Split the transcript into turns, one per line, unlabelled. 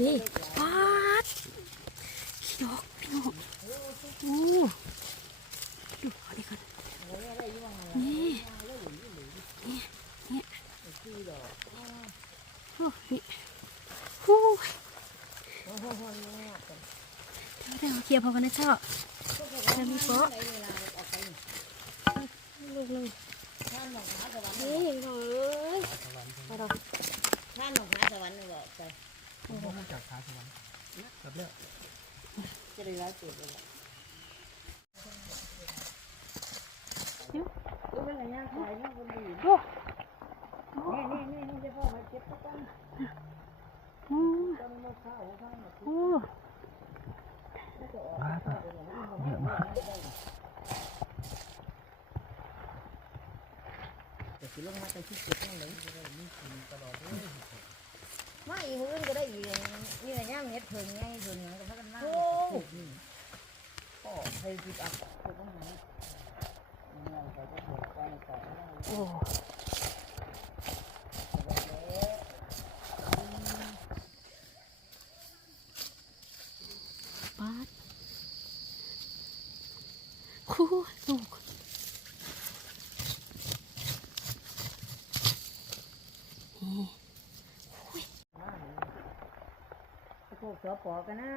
นี่ปาดพี่น้องพี่น้องโอ้ดูเอาดิก่อนนี่นี่นี่โอ้นี่โอ้ยเดี๋ยวเดี๋ยวเคลียร์พอกันนะเจ้าจะมีเปาะลูกเลยนี่น้องเอ้ยเอาดอก
ท่านหลวงพระสวรรค์นี่บอกไป
ผมมาจากขาสวรรค์แบบเนี้ย
จะได้ร้อยเจ็ดเลยดูเป็นอะไรย่างขายย่างคนดี
โอ้
นี่นี่นี่นี่จะพ่อมาเจ็บตะกัน
โอ้
ต้นมะพร้าวข้าง
โอ้
ว้าตาเยอะมาก
แต่สิลงมาแต่ที่เจ็บนั่นเลยมาอี กมื้อนก็ได้อีกนี่ย่างเม็ดเพิ่งไงเพิ่งหยังก็พักกันมากพ่อให้จิตอับคือต้องมาเนี่ยก็จะถูกไปต่อ
โอ้ปาดคู่ลูก
พวกสอปอกันนะ